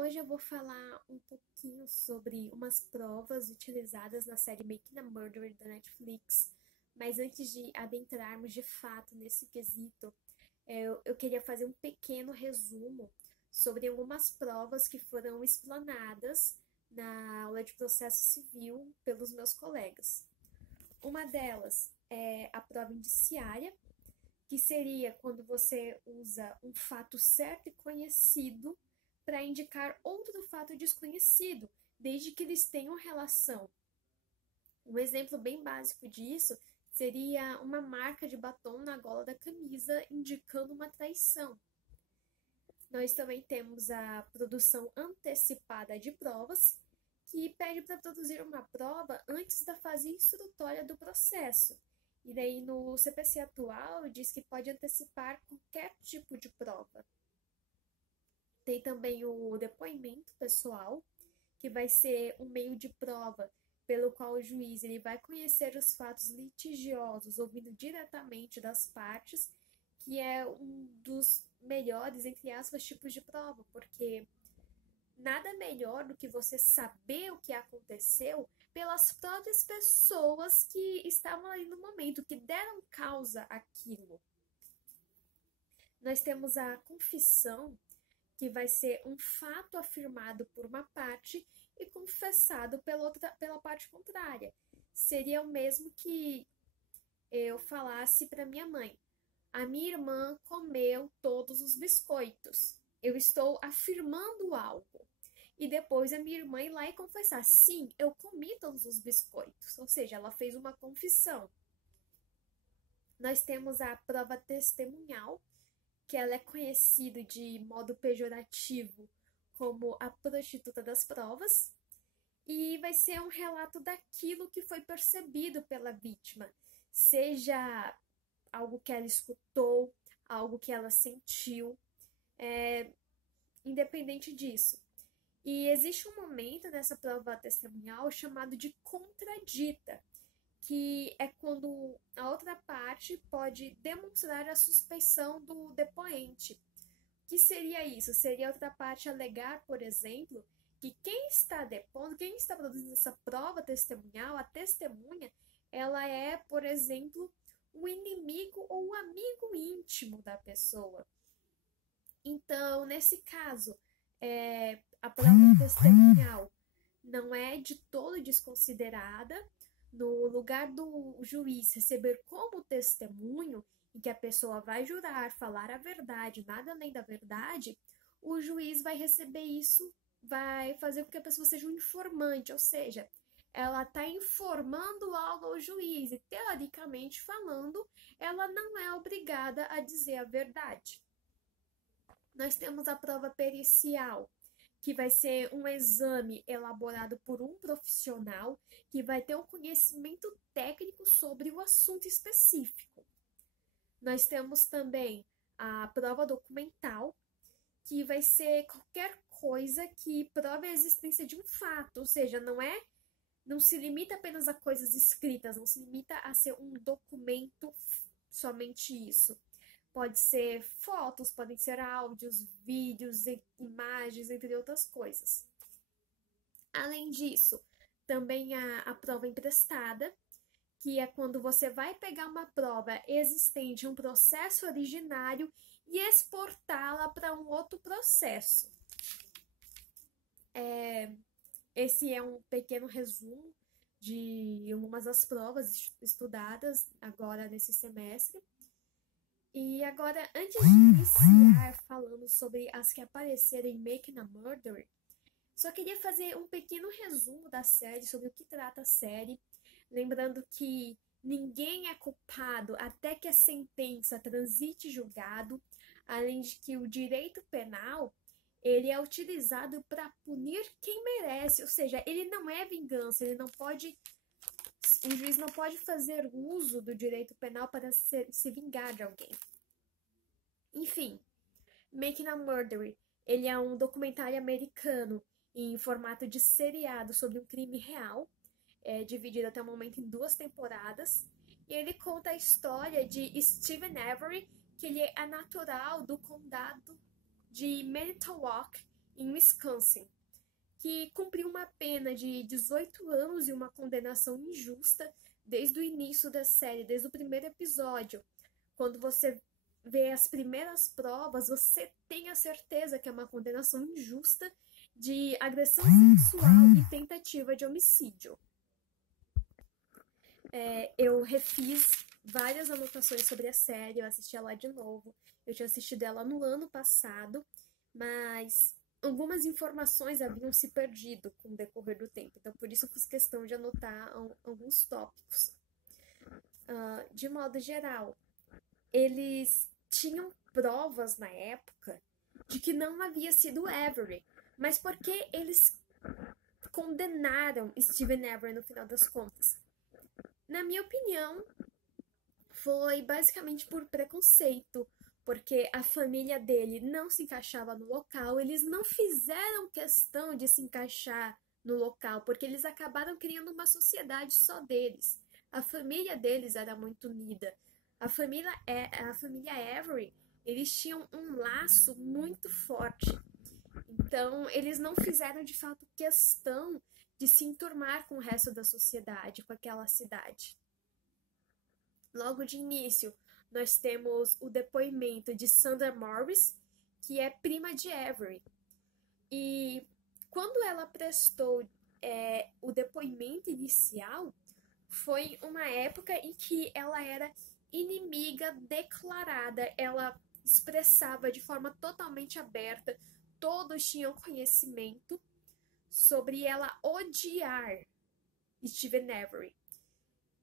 Hoje eu vou falar um pouquinho sobre umas provas utilizadas na série Making a Murderer da Netflix, mas antes de adentrarmos de fato nesse quesito, eu queria fazer um pequeno resumo sobre algumas provas que foram explanadas na aula de processo civil pelos meus colegas. Uma delas é a prova indiciária, que seria quando você usa um fato certo e conhecido para indicar outro fato desconhecido, desde que eles tenham relação. Um exemplo bem básico disso seria uma marca de batom na gola da camisa indicando uma traição. Nós também temos a produção antecipada de provas, que pede para produzir uma prova antes da fase instrutória do processo. E daí no CPC atual diz que pode antecipar qualquer tipo de prova. Tem também o depoimento pessoal, que vai ser um meio de prova pelo qual o juiz ele vai conhecer os fatos litigiosos, ouvindo diretamente das partes, que é um dos melhores, entre aspas, tipos de prova, porque nada melhor do que você saber o que aconteceu pelas próprias pessoas que estavam ali no momento, que deram causa àquilo. Nós temos a confissão, que vai ser um fato afirmado por uma parte e confessado pela parte contrária. Seria o mesmo que eu falasse para minha mãe: a minha irmã comeu todos os biscoitos. Eu estou afirmando algo. E depois a minha irmã ir lá e confessar: sim, eu comi todos os biscoitos. Ou seja, ela fez uma confissão. Nós temos a prova testemunhal, que ela é conhecida de modo pejorativo como a prostituta das provas, e vai ser um relato daquilo que foi percebido pela vítima, seja algo que ela escutou, algo que ela sentiu, independente disso. E existe um momento nessa prova testemunhal chamado de contradita, que é quando a outra parte pode demonstrar a suspeição do depoente. O que seria isso? Seria a outra parte alegar, por exemplo, que quem está depondo, quem está produzindo essa prova testemunhal, a testemunha, ela é, por exemplo, o inimigo ou o amigo íntimo da pessoa. Então, nesse caso, a prova testemunhal não é de todo desconsiderada. No lugar do juiz receber como testemunho, em que a pessoa vai jurar, falar a verdade, nada além da verdade, o juiz vai receber isso, vai fazer com que a pessoa seja um informante, ou seja, ela está informando algo ao juiz e, teoricamente falando, ela não é obrigada a dizer a verdade. Nós temos a prova pericial, que vai ser um exame elaborado por um profissional que vai ter um conhecimento técnico sobre o assunto específico. Nós temos também a prova documental, que vai ser qualquer coisa que prove a existência de um fato, ou seja, não se limita apenas a coisas escritas, não se limita a ser um documento, somente isso. Pode ser fotos, podem ser áudios, vídeos, imagens, entre outras coisas. Além disso, também a prova emprestada, que é quando você vai pegar uma prova existente, um processo originário, e exportá-la para um outro processo. Esse é um pequeno resumo de algumas das provas estudadas agora nesse semestre. E agora, antes de iniciar falando sobre as que apareceram em Making a Murderer, só queria fazer um pequeno resumo da série, sobre o que trata a série, lembrando que ninguém é culpado até que a sentença transite julgado, além de que o direito penal ele é utilizado para punir quem merece, ou seja, ele não é vingança, o juiz não pode fazer uso do direito penal para se vingar de alguém. Enfim, Making a Murderer, ele é um documentário americano em formato de seriado sobre um crime real, dividido até o momento em 2 temporadas, e ele conta a história de Stephen Avery, que ele é natural do condado de Manitowoc, em Wisconsin, que cumpriu uma pena de 18 anos e uma condenação injusta desde o início da série, desde o primeiro episódio. Quando você vê as primeiras provas, você tem a certeza que é uma condenação injusta de agressão sexual e tentativa de homicídio. Eu refiz várias anotações sobre a série, eu assisti ela de novo. Eu tinha assistido ela no ano passado, mas algumas informações haviam se perdido com o decorrer do tempo. Então, por isso eu fiz questão de anotar alguns tópicos. De modo geral, eles tinham provas na época de que não havia sido Avery, mas por que eles condenaram Steven Avery no final das contas? Na minha opinião, foi basicamente por preconceito, porque a família dele não se encaixava no local, eles não fizeram questão de se encaixar no local, porque eles acabaram criando uma sociedade só deles. A família deles era muito unida. A família Avery, eles tinham um laço muito forte. Então, eles não fizeram de fato questão de se enturmar com o resto da sociedade, com aquela cidade. Logo de início, nós temos o depoimento de Sandra Morris, que é prima de Avery. E quando ela prestou o depoimento inicial, foi uma época em que ela era inimiga declarada. Ela expressava de forma totalmente aberta, todos tinham conhecimento sobre ela odiar Steven Avery.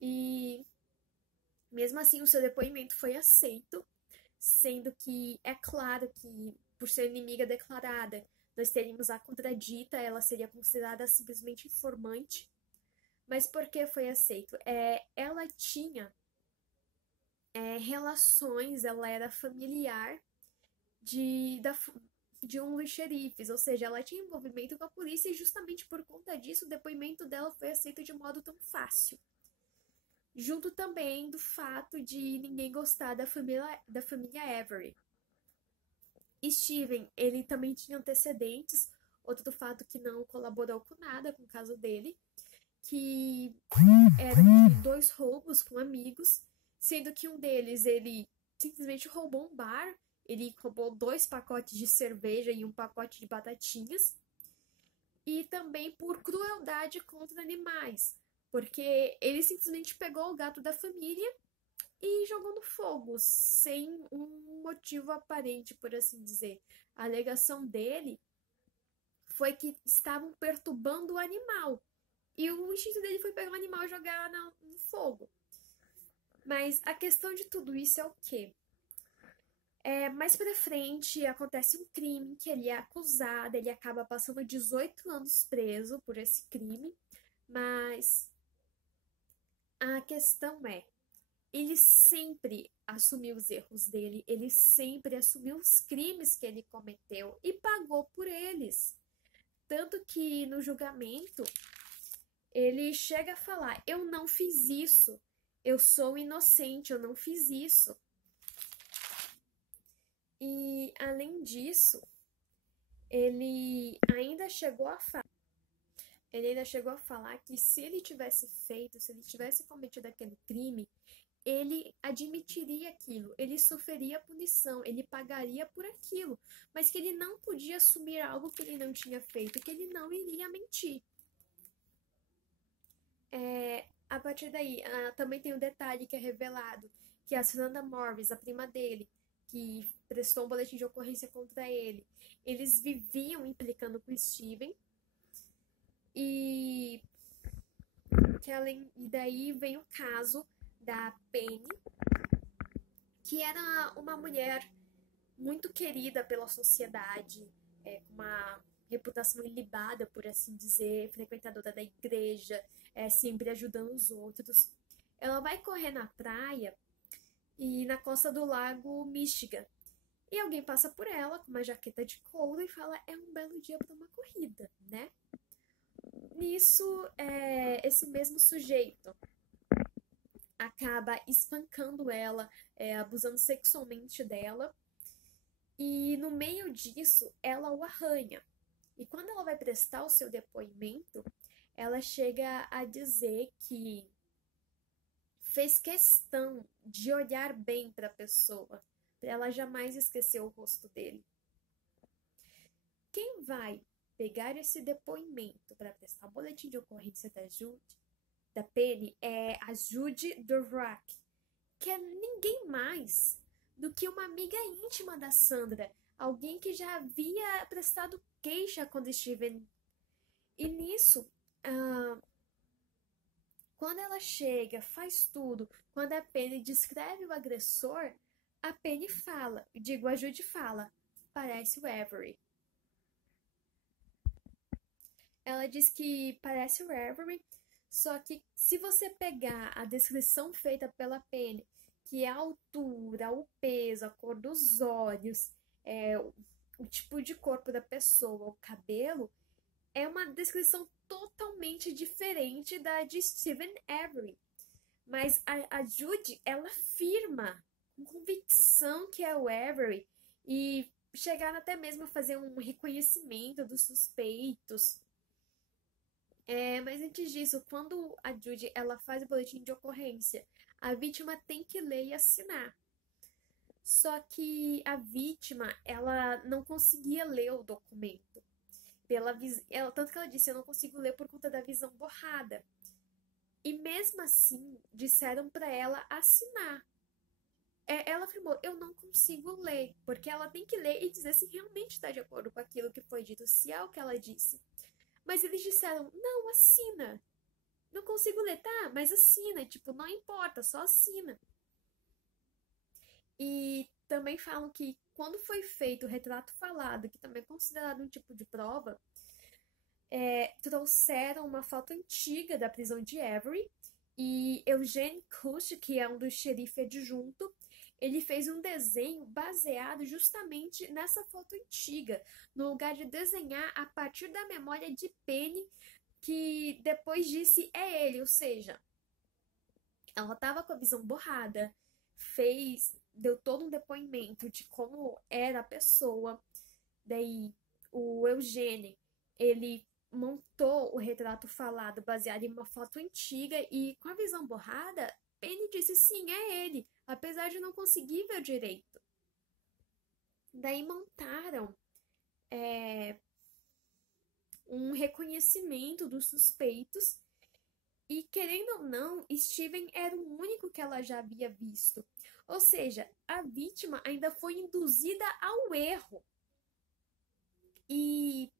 E mesmo assim, o seu depoimento foi aceito, sendo que é claro que, por ser inimiga declarada, nós teríamos a contradita, ela seria considerada simplesmente informante. Mas por que foi aceito? Ela tinha relações, ela era familiar de um dos xerifes, ou seja, ela tinha envolvimento com a polícia e justamente por conta disso o depoimento dela foi aceito de modo tão fácil. Junto também do fato de ninguém gostar da família Avery. Steven, ele também tinha antecedentes, outro fato que não colaborou com nada com o caso dele, que eram de 2 roubos com amigos, sendo que um deles, ele simplesmente roubou um bar, ele roubou 2 pacotes de cerveja e um pacote de batatinhas, e também por crueldade contra animais, porque ele simplesmente pegou o gato da família e jogou no fogo, sem um motivo aparente, por assim dizer. A alegação dele foi que estavam perturbando o animal, e o instinto dele foi pegar o animal e jogar no fogo. Mas a questão de tudo isso é o quê? Mais pra frente acontece um crime que ele é acusado, ele acaba passando 18 anos preso por esse crime, mas a questão ele sempre assumiu os erros dele, ele sempre assumiu os crimes que ele cometeu e pagou por eles. Tanto que no julgamento ele chega a falar: eu não fiz isso, eu sou inocente, eu não fiz isso. E além disso, ele ainda chegou a falar que se ele tivesse cometido aquele crime, ele admitiria aquilo, ele sofreria punição, ele pagaria por aquilo, mas que ele não podia assumir algo que ele não tinha feito, que ele não iria mentir. A partir daí, também tem um detalhe que é revelado, que a Sandra Morris, a prima dele, que prestou um boletim de ocorrência contra ele, eles viviam implicando com o Steven, e daí vem o caso da Penny, que era uma mulher muito querida pela sociedade, com uma reputação ilibada, por assim dizer, frequentadora da igreja, sempre ajudando os outros. Ela vai correr na praia e na costa do lago Michigan. E alguém passa por ela com uma jaqueta de couro e fala: é um belo dia para uma corrida, né? Nisso, esse mesmo sujeito acaba espancando ela, abusando sexualmente dela. E no meio disso, ela o arranha. E quando ela vai prestar o seu depoimento, ela chega a dizer que fez questão de olhar bem para a pessoa, para ela jamais esquecer o rosto dele. Quem vai pegar esse depoimento para prestar o boletim de ocorrência da Penny, é a Judy Dvorak, que é ninguém mais do que uma amiga íntima da Sandra, alguém que já havia prestado queixa quando Steven. E nisso, quando ela chega, faz tudo, quando a Penny descreve o agressor, a Penny fala, a Judy fala, parece o Avery. Ela diz que parece o Avery, só que se você pegar a descrição feita pela Penny, que é a altura, o peso, a cor dos olhos, o tipo de corpo da pessoa, o cabelo, é uma descrição totalmente diferente da de Steven Avery. Mas a Judy, ela afirma com convicção que é o Avery e chegaram até mesmo a fazer um reconhecimento dos suspeitos. Mas antes disso, quando a Judy ela faz o boletim de ocorrência, a vítima tem que ler e assinar. Só que a vítima, ela não conseguia ler o documento. Tanto que ela disse, eu não consigo ler por conta da visão borrada. E mesmo assim, disseram para ela assinar. Ela afirmou, eu não consigo ler, porque ela tem que ler e dizer se realmente está de acordo com aquilo que foi dito, se é o que ela disse. Mas eles disseram, não, assina. Não consigo ler, tá? Mas assina, tipo, não importa, só assina. E também falam que quando foi feito o retrato falado, que também é considerado um tipo de prova, trouxeram uma foto antiga da prisão de Avery e Eugene Kush, que é um dos xerife adjunto, ele fez um desenho baseado justamente nessa foto antiga, no lugar de desenhar a partir da memória de Penny, que depois disse é ele, ou seja, ela estava com a visão borrada, deu todo um depoimento de como era a pessoa. Daí o Eugênio, ele montou o retrato falado baseado em uma foto antiga e com a visão borrada, Penny disse sim, é ele, apesar de não conseguir ver direito. Daí montaram um reconhecimento dos suspeitos e, querendo ou não, Steven era o único que ela já havia visto. Ou seja, a vítima ainda foi induzida ao erro. E